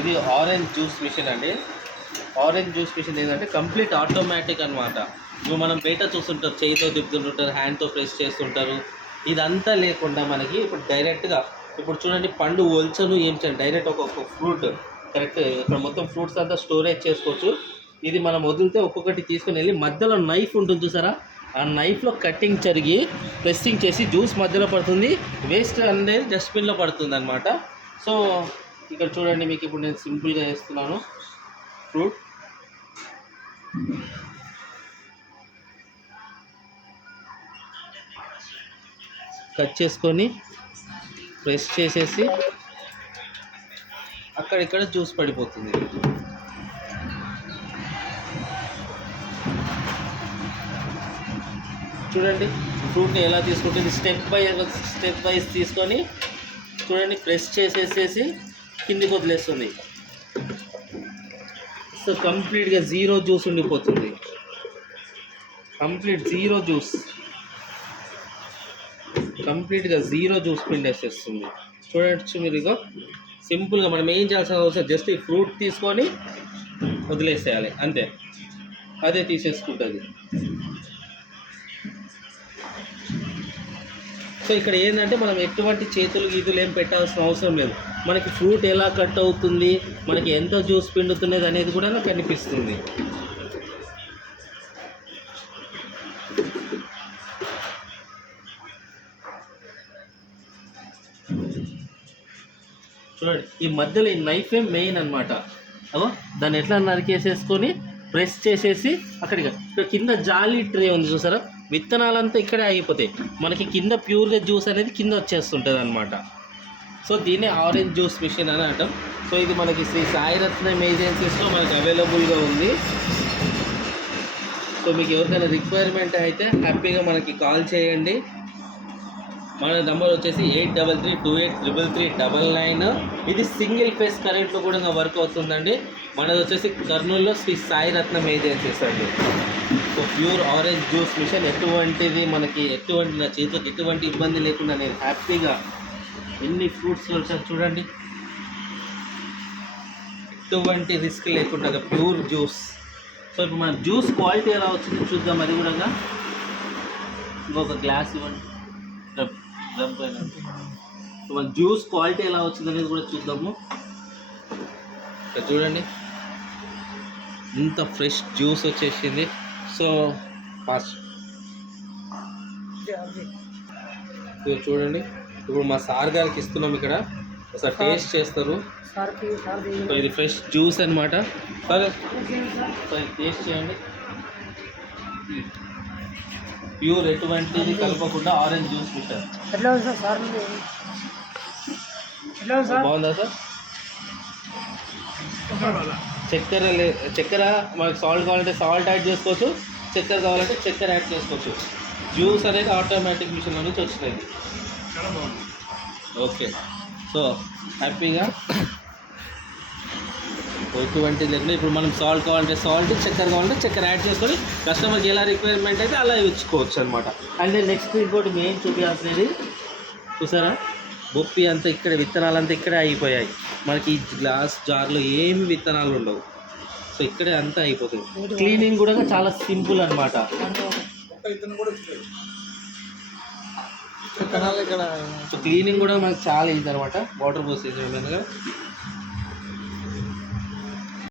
ఇది orange juice machine అండి. Orange juice machine ఏంటంటే కంప్లీట్ ఆటోమేటిక్ అనమాట. ఇప్పుడు మనం బయట చూస్తుంటారు, చేయితో తిప్పుతుంటారు, హ్యాండ్తో ప్రెస్ చేస్తుంటారు. ఇదంతా లేకుండా మనకి ఇప్పుడు డైరెక్ట్గా ఇప్పుడు చూడండి, పండు ఒల్చను ఏం చేయండి, డైరెక్ట్ ఒక్కొక్క ఫ్రూట్ కరెక్ట్ ఇక్కడ మొత్తం ఫ్రూట్స్ అంతా స్టోరేజ్ చేసుకోవచ్చు. ఇది మనం వదిలితే ఒక్కొక్కటి తీసుకుని వెళ్ళి మధ్యలో నైఫ్ ఉంటుంది చూసారా, ఆ నైఫ్లో కటింగ్ జరిగి ప్రెస్సింగ్ చేసి జ్యూస్ మధ్యలో పడుతుంది, వేస్ట్ అనేది డస్ట్బిన్లో పడుతుంది అనమాట. సో ఇక్కడ చూడండి, మీకు ఇప్పుడు నేను సింపుల్గా వేస్తున్నాను. ఫ్రూట్ కట్ చేసుకొని ప్రెస్ చేసేసి అక్కడిక్కడ జ్యూస్ పడిపోతుంది. చూడండి ఫ్రూట్ని ఎలా తీసుకుంటుంది, స్టెప్ వైజ్ తీసుకొని చూడండి ప్రెస్ చేసేసేసి కిందికి వదిలేస్తుంది. సో కంప్లీట్గా జీరో జ్యూస్ ఉండిపోతుంది, కంప్లీట్గా జీరో జ్యూస్ పిండేసేస్తుంది. చూడవచ్చు మీరు, ఇక సింపుల్గా మనం ఏం చేయాల్సిన అవసరం, జస్ట్ ఈ ఫ్రూట్ తీసుకొని వదిలేసేయాలి అంతే, అదే తీసేసుకుంటుంది. సో ఇక్కడ ఏంటంటే మనం ఎటువంటి చేతులు గీతులు ఏం పెట్టాల్సిన అవసరం లేదు. మనకి ఫ్రూట్ ఎలా కట్ అవుతుంది, మనకి ఎంత జ్యూస్ పిండుతున్నది అనేది కూడా కనిపిస్తుంది. చూడండి ఈ మధ్యలో ఈ నైఫే మెయిన్ అనమాట. అగో దాన్ని ఎట్లా నరికేసేసుకొని ప్రెస్ చేసేసి అక్కడికి ఇక్కడ కింద జాలీ ట్రే ఉంది చూసారా, విత్తనాలంతా ఇక్కడే ఆగిపోతాయి, మనకి కింద ప్యూర్గా జ్యూస్ అనేది కింద వచ్చేస్తుంటుంది అనమాట. సో దీన్ని ఆరెంజ్ జ్యూస్ మిషన్ అని అంటాం. సో ఇది మనకి శ్రీ సాయి రత్నం ఏజెన్సీస్లో మనకి అవైలబుల్గా ఉంది. సో మీకు ఎవరికైనా రిక్వైర్మెంట్ అయితే హ్యాపీగా మనకి కాల్ చేయండి. మన నెంబర్ వచ్చేసి 83283399. ఇది సింగిల్ ఫేస్ కరెంట్లో కూడా వర్క్ అవుతుందండి. మనది వచ్చేసి కర్నూలులో శ్రీ సాయి రత్నం ఏజెన్సీస్ అండి. So pure orange juice machine ఎటువంటిది మనకి నా చేతికి ఎటువంటి ఇబ్బంది లేకుండా నేను హ్యాపీగా ఎన్ని ఫ్రూట్స్ వచ్చాను చూడండి, ఎటువంటి రిస్క్ లేకుండా ప్యూర్ జ్యూస్. సో ఇప్పుడు మన జ్యూస్ క్వాలిటీ ఎలా వచ్చిందో చూద్దాం. అది కూడా ఇంకొక గ్లాస్ ఇవ్వండి. మన జ్యూస్ క్వాలిటీ ఎలా వచ్చింది అనేది కూడా చూద్దాము. ఇక్కడ చూడండి ఇంత ఫ్రెష్ జ్యూస్ వచ్చేసింది. సో ఫాస్ట్ చూడండి, ఇప్పుడు మా సార్ గారికి ఇస్తున్నాం, ఇక్కడ ఒకసారి టేస్ట్ చేస్తారు. సో ఇది ఫ్రెష్ జ్యూస్ అనమాట. సరే సరే టేస్ట్ చేయండి. ప్యూర్ ఎటువంటిది కలపకుండా ఆరెంజ్ జ్యూస్ మిషన్. బాగుందా సార్? చక్కెర మనకి సాల్ట్ కావాలంటే సాల్ట్ యాడ్ చేసుకోవచ్చు, చక్కెర కావాలంటే చక్కెర యాడ్ చేసుకోవచ్చు. జ్యూస్ అనేది ఆటోమేటిక్ మిషన్ నుంచి వచ్చినది. ఓకే, సో హ్యాపీగా ఎటువంటిది లేకుండా ఇప్పుడు మనం సాల్ట్ కావాలంటే సాల్ట్, చక్కెర కావాలంటే చక్కెర యాడ్ చేసుకొని కస్టమర్కి ఎలా రిక్వైర్మెంట్ అయితే అలా ఇచ్చుకోవచ్చు అనమాట. అండ్ నెక్స్ట్ ఇంకోటి మెయిన్ చూపించాల్సినది చూసారా, బొప్పి అంతా ఇక్కడ, విత్తనాలంతా ఇక్కడే అయిపోయాయి. మనకి ఈ గ్లాస్ జార్లో ఏమి విత్తనాలు ఉండవు. సో ఇక్కడే అంతా అయిపోతుంది. క్లీనింగ్ కూడా చాలా సింపుల్ అనమాట. సో క్లీనింగ్ కూడా మనకు చాలా ఈజీ అనమాట. వాటర్ పోసేసి